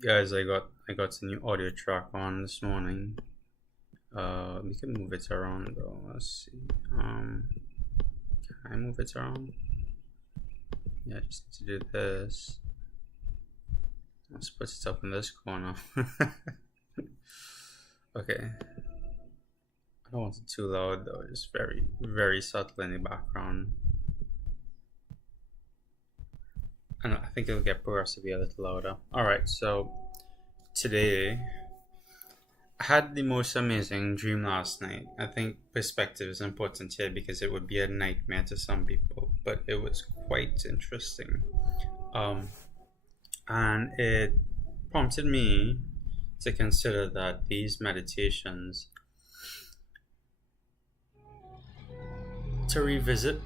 Guys, I got a new audio track on this morning. We can move it around though. Let's see. Can I move it around? Yeah, I just need to do this. Let's put it up in this corner. Okay. I don't want it too loud though, just very, very subtle in the background. And I think it'll get progressively a little louder. Alright, so today I had the most amazing dream last night. I think perspective is important here because it would be a nightmare to some people, but it was quite interesting. Um, and it prompted me to consider that these meditations to revisit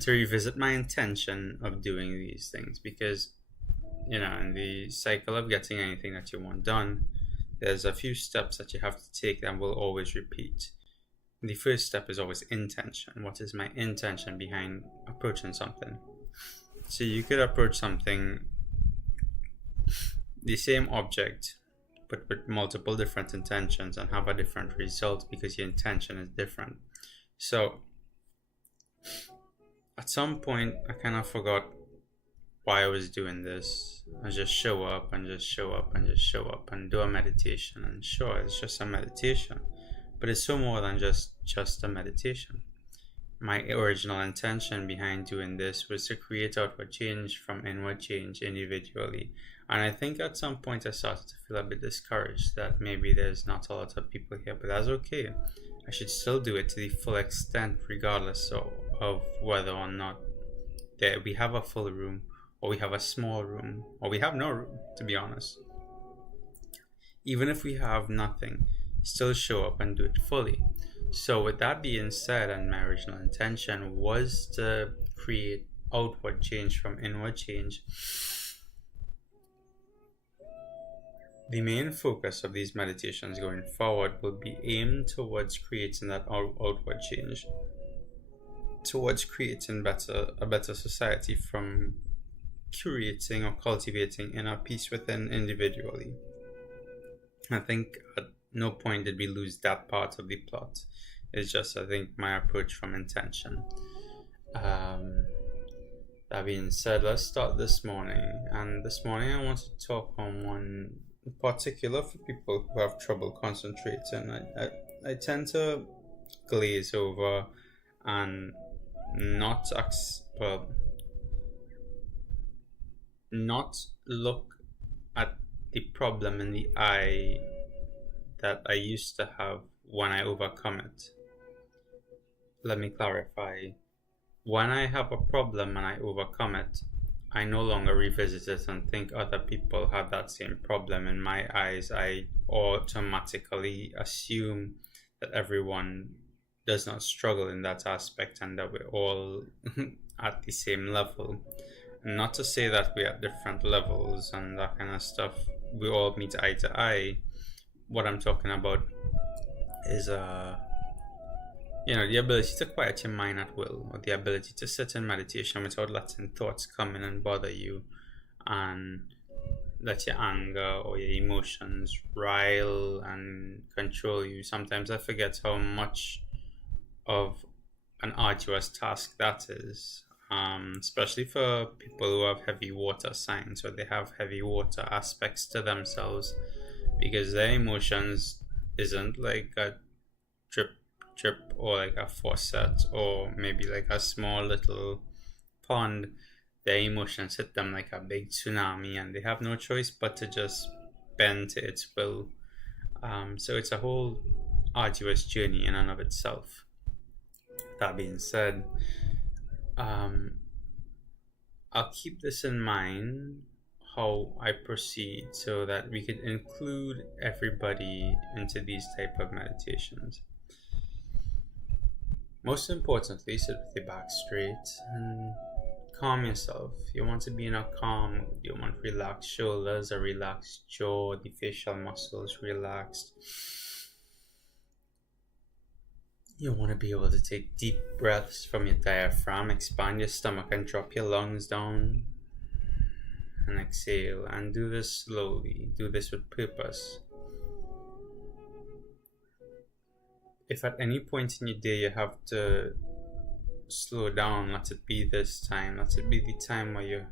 to revisit my intention of doing these things because in the cycle of getting anything that you want done, there's a few steps that you have to take that will always repeat. The first step is always intention. What is my intention behind approaching something? So you could approach something, the same object, but with multiple different intentions and have a different result because your intention is different. So at some point, I kind of forgot why I was doing this. I just show up and just show up and just show up and do a meditation. And sure, it's just a meditation, but it's so more than just a meditation. My original intention behind doing this was to create outward change from inward change individually. And I think at some point I started to feel a bit discouraged that maybe there's not a lot of people here, but that's okay. I should still do it to the full extent, regardless of whether or not we have a full room, or we have a small room, or we have no room, to be honest. Even if we have nothing, still show up and do it fully. So with that being said, and my original intention was to create outward change from inward change, the main focus of these meditations going forward will be aimed towards creating that outward change, towards creating a better society from curating or cultivating inner peace within individually. I think at no point did we lose that part of the plot. It's just, I think, my approach from intention. That being said, let's start this morning. And this morning I want to talk on one in particular for people who have trouble concentrating. I tend to glaze over and not look at the problem in the eye that I used to have when I overcome it. Let me clarify. When I have a problem and I overcome it, I no longer revisit it and think other people have that same problem. In my eyes, I automatically assume that everyone does not struggle in that aspect and that we're all at the same level. Not to say that we're at different levels and that kind of stuff. We all meet eye to eye. What I'm talking about is the ability to quiet your mind at will, or the ability to sit in meditation without letting thoughts come in and bother you, and let your anger or your emotions rile and control you. Sometimes I forget how much of an arduous task that is, especially for people who have heavy water signs or they have heavy water aspects to themselves, because their emotions isn't like a drip or like a faucet or maybe like a small little pond. Their emotions hit them like a big tsunami and they have no choice but to just bend to its will. So it's a whole arduous journey in and of itself. That being said, I'll keep this in mind how I proceed so that we could include everybody into these type of meditations. Most importantly, sit with your back straight and calm yourself. You want to be in a calm mood. You want relaxed shoulders, a relaxed jaw, the facial muscles relaxed. You want to be able to take deep breaths from your diaphragm, expand your stomach and drop your lungs down. and exhale, and do this slowly. Do this with purpose. If at any point in your day you have to slow down, let it be this time. Let it be the time where you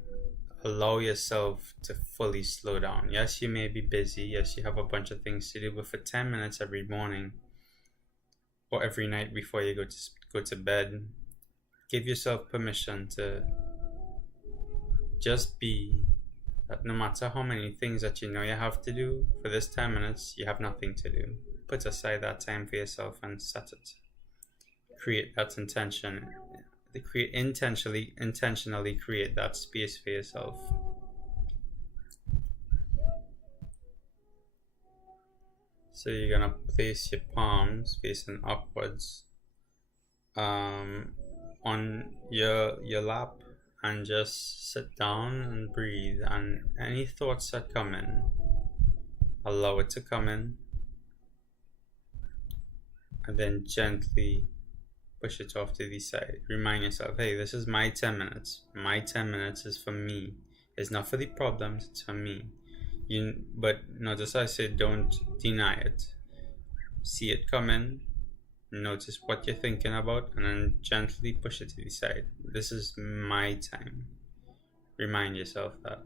allow yourself to fully slow down. Yes, you may be busy. Yes, you have a bunch of things to do, but for 10 minutes every morning or every night before you go to bed, give yourself permission to just be. That no matter how many things that you know you have to do, for this 10 minutes, you have nothing to do. Put aside that time for yourself and set it. Create that intention. Intentionally create that space for yourself. So you're gonna place your palms facing upwards on your lap, and just sit down and breathe, and any thoughts that come in, allow it to come in, and then gently push it off to the side. Remind yourself, hey, this is my 10 minutes. My 10 minutes is for me. It's not for the problems, it's for me. But notice I said don't deny it. See it come in, notice what you're thinking about, and then gently push it to the side. This is my time. Remind yourself that.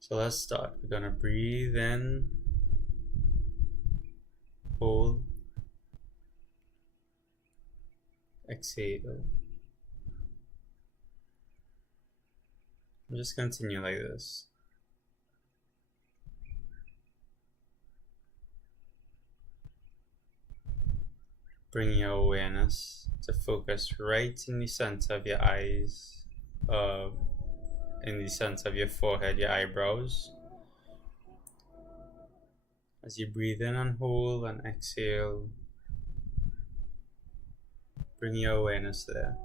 So let's start. We're gonna breathe in, hold, exhale. And just continue like this. Bring your awareness to focus right in the center of your eyes, in the center of your forehead, your eyebrows. As you breathe in and hold and exhale, bring your awareness there.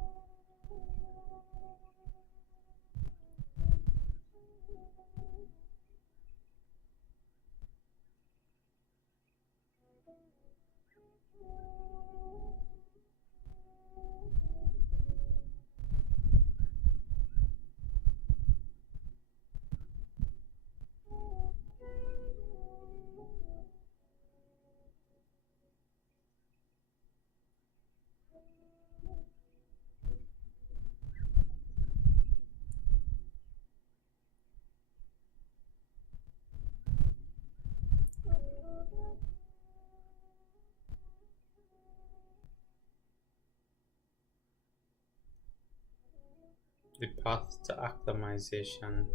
The path to alchemization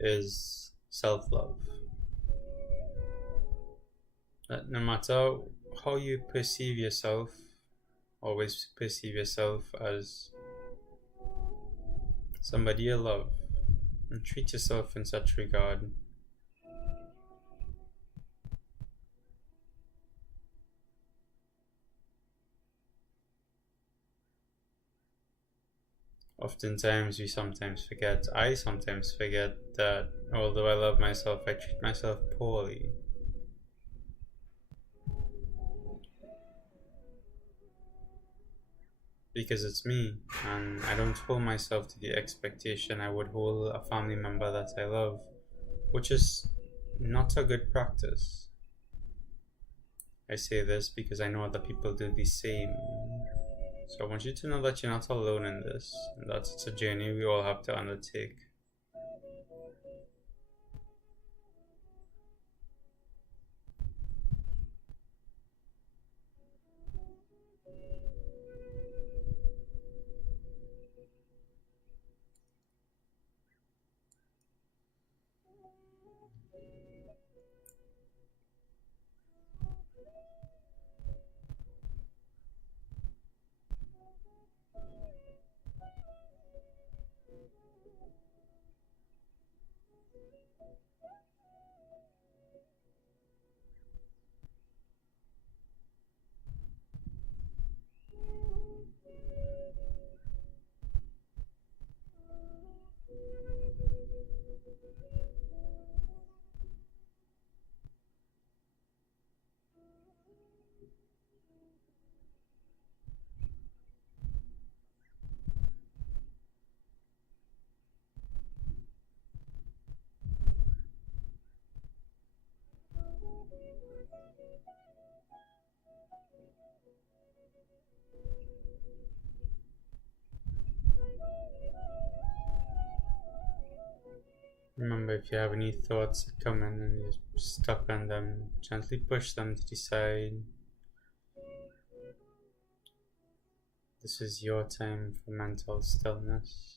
is self-love. That no matter how you perceive yourself, always perceive yourself as somebody you love, and treat yourself in such regard. Oftentimes I sometimes forget that although I love myself, I treat myself poorly. Because it's me, and I don't hold myself to the expectation I would hold a family member that I love, which is not a good practice. I say this because I know other people do the same. So I want you to know that you're not alone in this, and that it's a journey we all have to undertake. Remember, if you have any thoughts that come in and you're stuck on them, gently push them to the side. This is your time for mental stillness.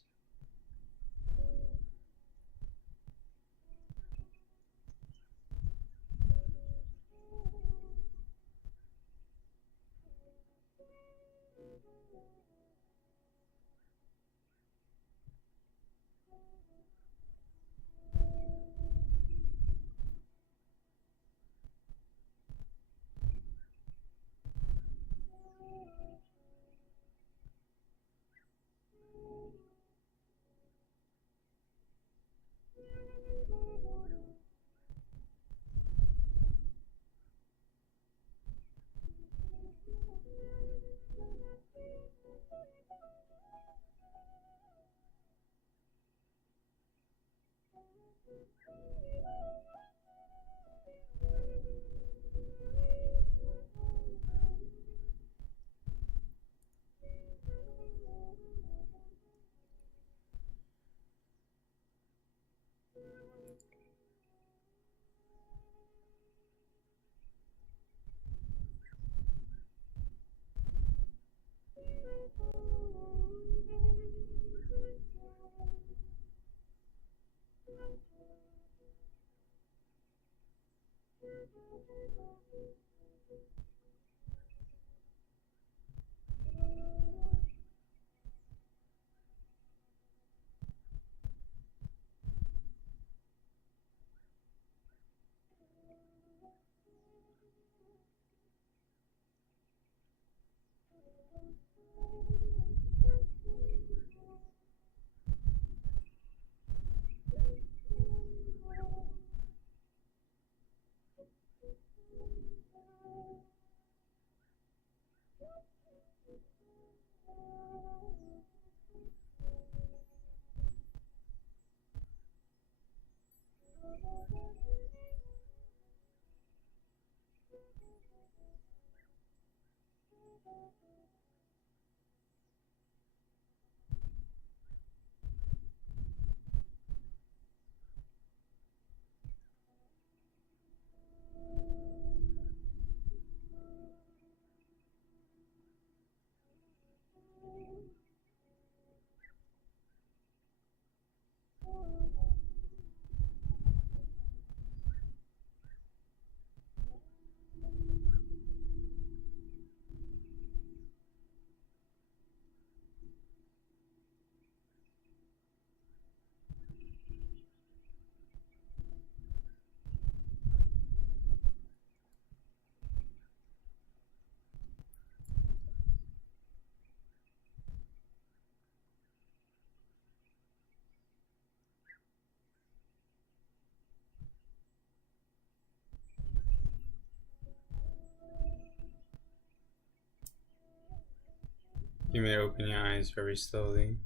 You may open your eyes very slowly.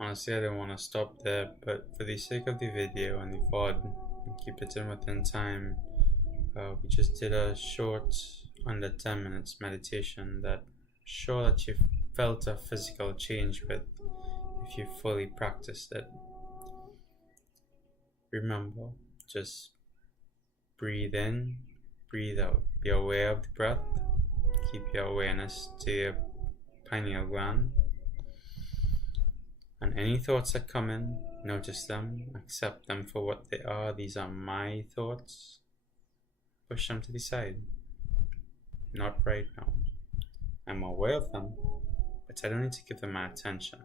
Honestly, I don't want to stop there, but for the sake of the video and the VOD, and keep it in within time, we just did a short, under 10 minutes meditation that I'm sure that you felt a physical change with if you fully practiced it. Remember, just breathe in, breathe out. Be aware of the breath. Keep your awareness to your pineal gland. And any thoughts that come in, notice them, accept them for what they are. These are my thoughts. Push them to the side. Not right now. I'm aware of them, but I don't need to give them my attention.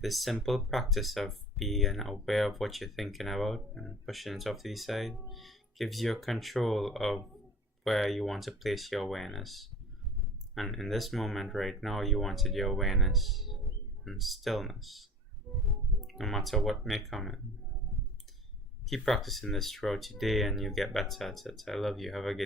This simple practice of being aware of what you're thinking about and pushing it off to the side gives you control of where you want to place your awareness. And in this moment right now, you wanted your awareness and stillness, no matter what may come in. Keep practicing this throughout your day and you'll get better at it. I love you. Have a good day.